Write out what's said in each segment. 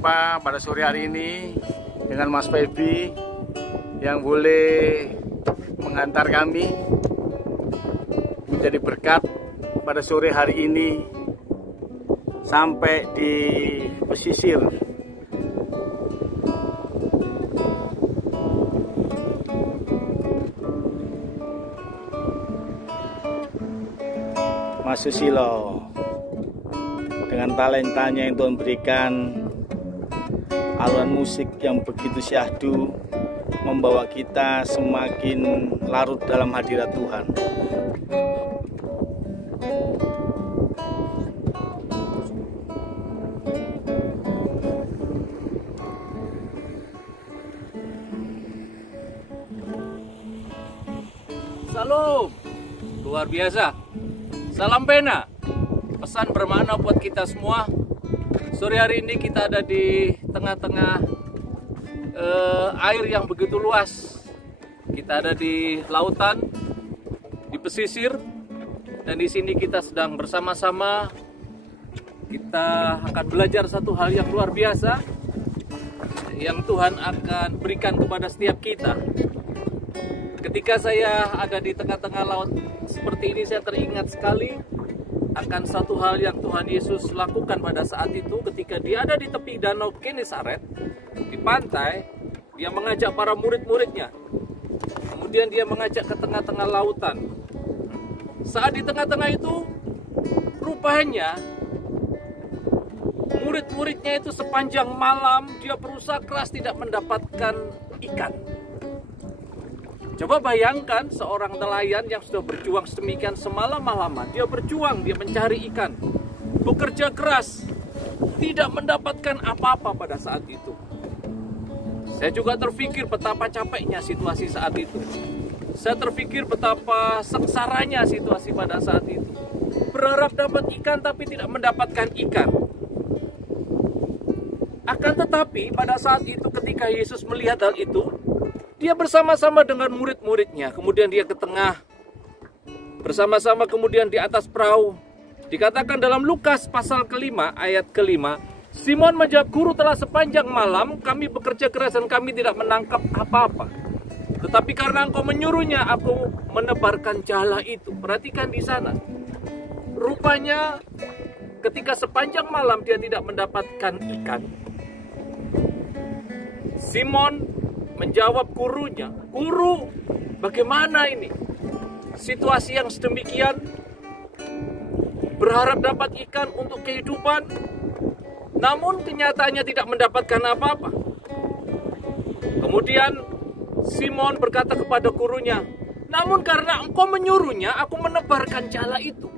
berjumpa pada sore hari ini dengan Mas Febi yang boleh mengantar kami menjadi berkat pada sore hari ini sampai di pesisir. Mas Susilo dengan talentanya yang Tuhan berikan, alunan musik yang begitu syahdu membawa kita semakin larut dalam hadirat Tuhan. Salam, luar biasa. Salam pena, pesan bermakna buat kita semua. Sore hari ini kita ada di tengah-tengah air yang begitu luas. Kita ada di lautan, di pesisir, dan di sini kita sedang bersama-sama. Kita akan belajar satu hal yang luar biasa yang Tuhan akan berikan kepada setiap kita. Ketika saya ada di tengah-tengah laut seperti ini, saya teringat sekali akan satu hal yang Tuhan Yesus lakukan pada saat itu ketika dia ada di tepi danau Genesaret, di pantai. Dia mengajak para murid-muridnya, kemudian dia mengajak ke tengah-tengah lautan. Saat di tengah-tengah itu, rupanya murid-muridnya itu sepanjang malam dia berusaha keras tidak mendapatkan ikan. Coba bayangkan seorang nelayan yang sudah berjuang sedemikian semalam-malaman. Dia berjuang, dia mencari ikan, bekerja keras, tidak mendapatkan apa-apa pada saat itu. Saya juga terpikir betapa capeknya situasi saat itu. Saya terpikir betapa sengsaranya situasi pada saat itu. Berharap dapat ikan tapi tidak mendapatkan ikan. Akan tetapi pada saat itu ketika Yesus melihat hal itu, dia bersama-sama dengan murid-muridnya, kemudian dia ke tengah, bersama-sama kemudian di atas perahu. Dikatakan dalam Lukas pasal ke-5 ayat ke-5, Simon menjawab, "Guru, telah sepanjang malam kami bekerja keras dan kami tidak menangkap apa-apa. Tetapi karena Engkau menyuruhnya, aku menebarkan jala itu." Perhatikan di sana. Rupanya ketika sepanjang malam dia tidak mendapatkan ikan, Simon menjawab gurunya, "Guru, bagaimana ini? Situasi yang sedemikian, berharap dapat ikan untuk kehidupan, namun kenyataannya tidak mendapatkan apa-apa." Kemudian Simon berkata kepada gurunya, "Namun karena Engkau menyuruhnya, aku menebarkan jala itu."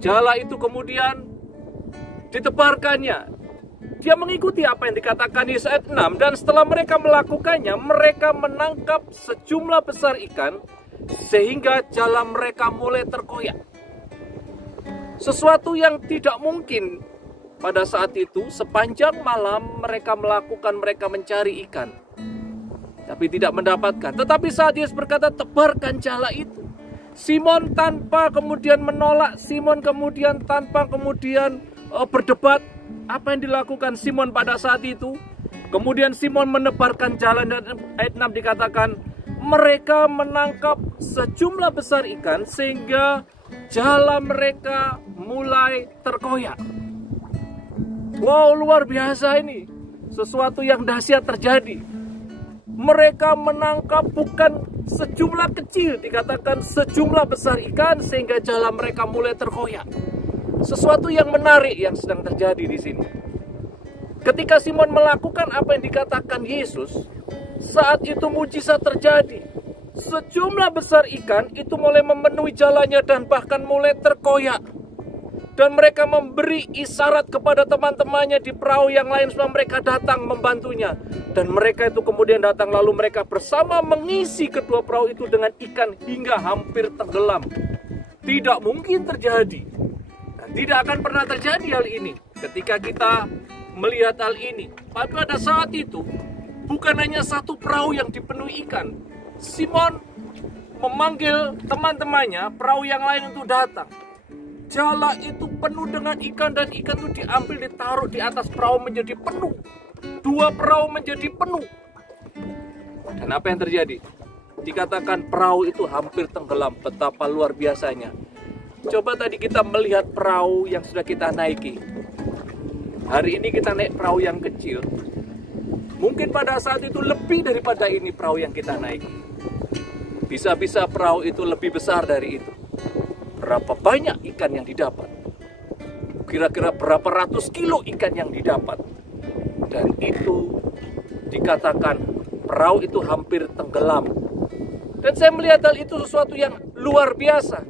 Jala itu kemudian ditebarkannya. Dia mengikuti apa yang dikatakan Yesus ayat 6. Dan setelah mereka melakukannya, mereka menangkap sejumlah besar ikan, sehingga jala mereka mulai terkoyak. Sesuatu yang tidak mungkin pada saat itu. Sepanjang malam mereka mencari ikan, tapi tidak mendapatkan. Tetapi saat Yesus berkata, "Tebarkan jala itu," Simon tanpa kemudian menolak, Simon kemudian tanpa kemudian berdebat. Apa yang dilakukan Simon pada saat itu? Kemudian Simon menebarkan jala, dan ayat 6 dikatakan mereka menangkap sejumlah besar ikan sehingga jala mereka mulai terkoyak. Wow, luar biasa ini. Sesuatu yang dahsyat terjadi. Mereka menangkap bukan sejumlah kecil, dikatakan sejumlah besar ikan sehingga jala mereka mulai terkoyak. Sesuatu yang menarik yang sedang terjadi di sini. Ketika Simon melakukan apa yang dikatakan Yesus, saat itu mujizat terjadi. Sejumlah besar ikan itu mulai memenuhi jalannya dan bahkan mulai terkoyak. Dan mereka memberi isyarat kepada teman-temannya di perahu yang lain supaya mereka datang membantunya. Dan mereka itu kemudian datang, lalu mereka bersama mengisi kedua perahu itu dengan ikan hingga hampir tenggelam. Tidak mungkin terjadi. Tidak akan pernah terjadi hal ini ketika kita melihat hal ini. Pada saat itu, bukan hanya satu perahu yang dipenuhi ikan. Simon memanggil teman-temannya, perahu yang lain untuk datang. jala itu penuh dengan ikan, dan ikan itu diambil, ditaruh di atas perahu menjadi penuh. 2 perahu menjadi penuh. Dan apa yang terjadi? Dikatakan perahu itu hampir tenggelam. Betapa luar biasanya. Coba tadi kita melihat perahu yang sudah kita naiki. Hari ini kita naik perahu yang kecil. Mungkin pada saat itu lebih daripada ini perahu yang kita naiki. Bisa-bisa perahu itu lebih besar dari itu. Berapa banyak ikan yang didapat? Kira-kira berapa ratus kilo ikan yang didapat? Dan itu dikatakan perahu itu hampir tenggelam. Dan saya melihat hal itu sesuatu yang luar biasa.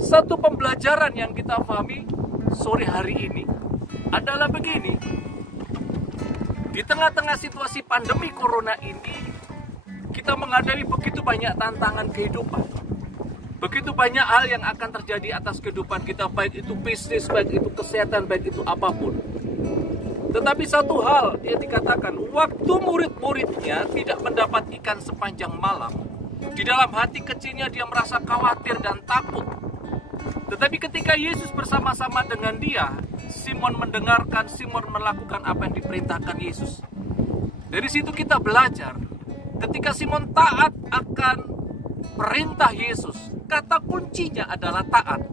Satu pembelajaran yang kita pahami sore hari ini adalah begini. Di tengah-tengah situasi pandemi corona ini, kita menghadapi begitu banyak tantangan kehidupan. Begitu banyak hal yang akan terjadi atas kehidupan kita, baik itu bisnis, baik itu kesehatan, baik itu apapun. Tetapi satu hal dia dikatakan, waktu murid-muridnya tidak mendapat ikan sepanjang malam, di dalam hati kecilnya dia merasa khawatir dan takut. Tetapi ketika Yesus bersama-sama dengan dia, Simon mendengarkan, Simon melakukan apa yang diperintahkan Yesus. Dari situ kita belajar, ketika Simon taat akan perintah Yesus, kata kuncinya adalah taat.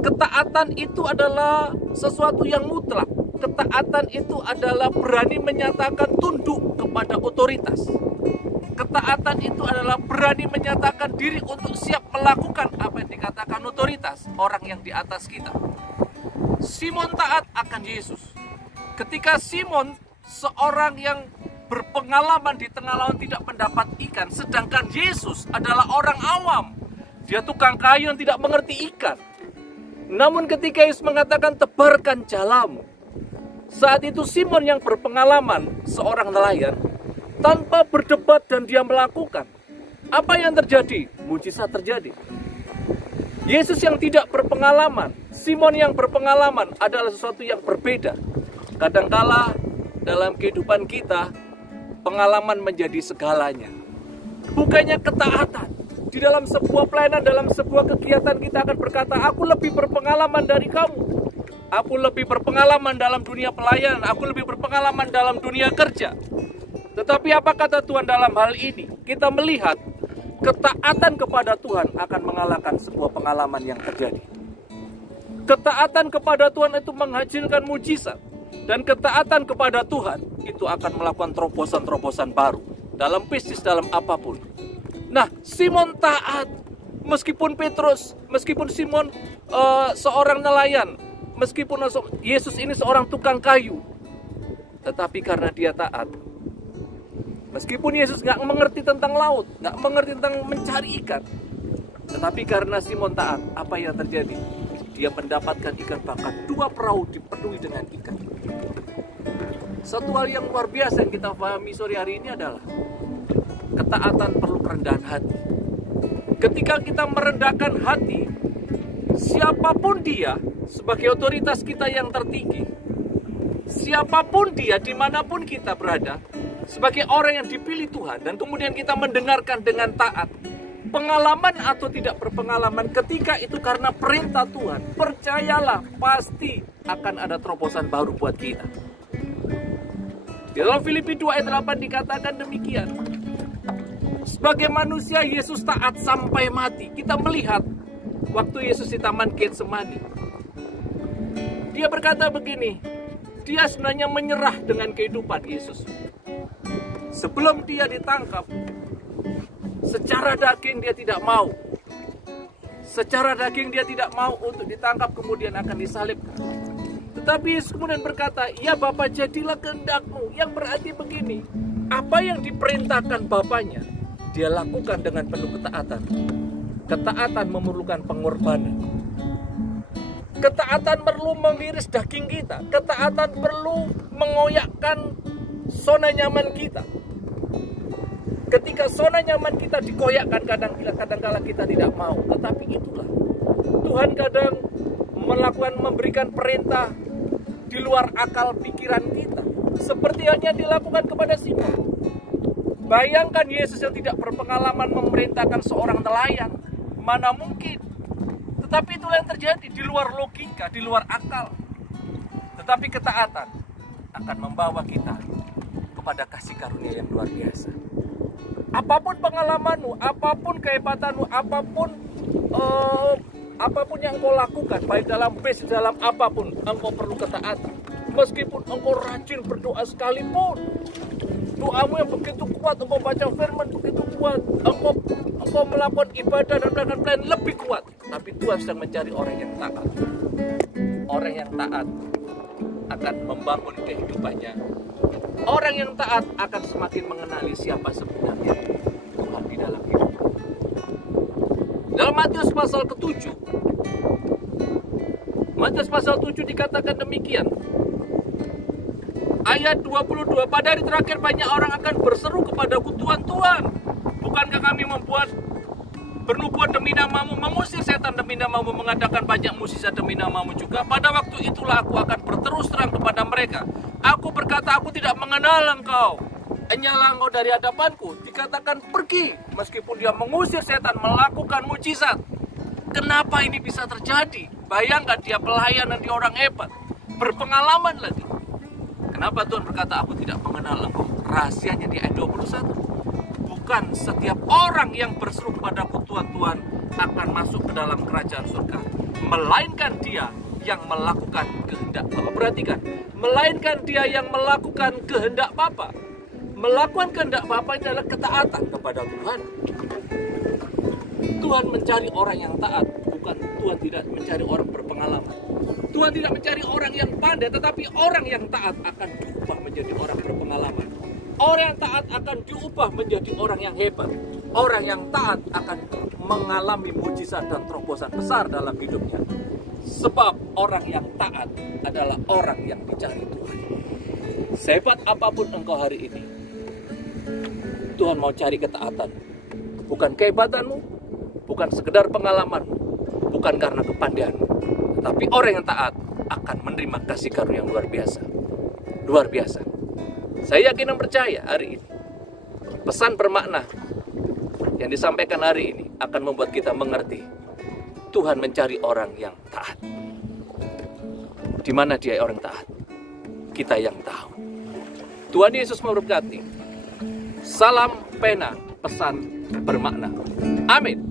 Ketaatan itu adalah sesuatu yang mutlak. Ketaatan itu adalah berani menyatakan tunduk kepada otoritas. Ketaatan itu adalah berani menyatakan diri untuk siap melakukan apa yang dikatakan otoritas, orang yang di atas kita. Simon taat akan Yesus. Ketika Simon, seorang yang berpengalaman di tengah laut, tidak mendapat ikan, sedangkan Yesus adalah orang awam. Dia tukang kayu yang tidak mengerti ikan. Namun ketika Yesus mengatakan tebarkan jalamu, saat itu Simon yang berpengalaman, seorang nelayan, tanpa berdebat dan dia melakukan. Apa yang terjadi? Mujizat terjadi. Yesus yang tidak berpengalaman, Simon yang berpengalaman adalah sesuatu yang berbeda. Kadangkala dalam kehidupan kita, pengalaman menjadi segalanya. Bukannya ketaatan. Di dalam sebuah pelayanan, dalam sebuah kegiatan kita akan berkata, aku lebih berpengalaman dari kamu. Aku lebih berpengalaman dalam dunia pelayanan. Aku lebih berpengalaman dalam dunia kerja. Tetapi apa kata Tuhan dalam hal ini? Kita melihat ketaatan kepada Tuhan akan mengalahkan sebuah pengalaman yang terjadi. Ketaatan kepada Tuhan itu menghasilkan mujizat. Dan ketaatan kepada Tuhan itu akan melakukan terobosan-terobosan baru. Dalam bisnis, dalam apapun. Nah, Simon taat. Meskipun Petrus, meskipun Simon seorang nelayan, meskipun Yesus ini seorang tukang kayu, tetapi karena dia taat, meskipun Yesus nggak mengerti tentang laut, nggak mengerti tentang mencari ikan, tetapi karena Simon taat, apa yang terjadi? Dia mendapatkan ikan, bahkan 2 perahu dipenuhi dengan ikan. Satu hal yang luar biasa yang kita pahami sore hari ini adalah ketaatan perlu kerendahan hati. Ketika kita merendahkan hati, siapapun dia, sebagai otoritas kita yang tertinggi, siapapun dia, dimanapun kita berada, sebagai orang yang dipilih Tuhan, dan kemudian kita mendengarkan dengan taat, pengalaman atau tidak berpengalaman, ketika itu karena perintah Tuhan, percayalah, pasti akan ada terobosan baru buat kita. Di dalam Filipi 2 ayat 8 dikatakan demikian. Sebagai manusia, Yesus taat sampai mati. Kita melihat waktu Yesus di Taman Getsemani, dia berkata begini, dia sebenarnya menyerah dengan kehidupan Yesus. Sebelum dia ditangkap, secara daging dia tidak mau. Secara daging dia tidak mau untuk ditangkap kemudian akan disalibkan. Tetapi Yesus kemudian berkata, ya Bapa, jadilah kehendak-Mu. Yang berarti begini, apa yang diperintahkan Bapaknya, dia lakukan dengan penuh ketaatan. Ketaatan memerlukan pengorbanan. Ketaatan perlu mengiris daging kita. Ketaatan perlu mengoyakkan zona nyaman kita. Ketika zona nyaman kita dikoyakkan, kadang-kala kita tidak mau. Tetapi itulah, Tuhan kadang memberikan perintah di luar akal pikiran kita. Seperti halnya dilakukan kepada Simon. Bayangkan Yesus yang tidak berpengalaman memerintahkan seorang nelayan. Mana mungkin. Tetapi itulah yang terjadi di luar logika, di luar akal. Tetapi ketaatan akan membawa kita kepada kasih karunia yang luar biasa. Apapun pengalamanmu, apapun kehebatanmu, apapun yang engkau lakukan, baik dalam base, dalam apapun, engkau perlu ketaatan. Meskipun engkau rajin berdoa sekalipun, doamu yang begitu kuat, engkau baca firman begitu kuat, engkau melakukan ibadah dan melakukan plan lebih kuat, tapi Tuhan sedang mencari orang yang taat. Orang yang taat akan membangun kehidupannya. Orang yang taat akan semakin mengenali siapa sebenarnya Tuhan di dalam hidup. Dalam Matius pasal ke-7, Matius pasal 7 dikatakan demikian. Ayat 22, pada hari terakhir banyak orang akan berseru kepadaku, Tuhan, Tuhan, bukankah kami bernubuat demi namamu, mengusir setan demi namamu, mengadakan banyak mukjizat demi namamu juga? Pada waktu itulah aku akan berterus terang kepada mereka. Aku berkata, aku tidak mengenal engkau. Enyalah engkau dari hadapanku. Dikatakan pergi, meskipun dia mengusir setan, melakukan mukjizat. Kenapa ini bisa terjadi? Bayangkan, dia pelayan dan dia orang hebat, berpengalaman lagi. Kenapa Tuhan berkata, aku tidak mengenal engkau? Rahasianya di ayat 21. Bukan setiap orang yang berseru kepadaku Tuhan, Tuhan akan masuk ke dalam kerajaan surga, melainkan dia yang melakukan kehendak Bapa. Perhatikan, melainkan dia yang melakukan kehendak Bapa. Melakukan kehendak Bapa ini adalah ketaatan kepada Tuhan. Tuhan mencari orang yang taat, bukan Tuhan tidak mencari orang berpengalaman. Tuhan tidak mencari orang yang pandai, tetapi orang yang taat akan diubah menjadi orang berpengalaman. Orang yang taat akan diubah menjadi orang yang hebat. Orang yang taat akan mengalami mujizat dan terobosan besar dalam hidupnya. Sebab orang yang taat adalah orang yang dicari Tuhan. Sehebat apapun engkau hari ini, Tuhan mau cari ketaatan. Bukan kehebatanmu, bukan sekedar pengalamanmu, bukan karena kepandaianmu, tapi orang yang taat akan menerima kasih karunia yang luar biasa. Luar biasa. Saya yakin dan percaya hari ini pesan bermakna yang disampaikan hari ini akan membuat kita mengerti Tuhan mencari orang yang taat. Di mana dia orang taat? Kita yang tahu. Tuhan Yesus memberkati. Salam pena, pesan bermakna. Amin.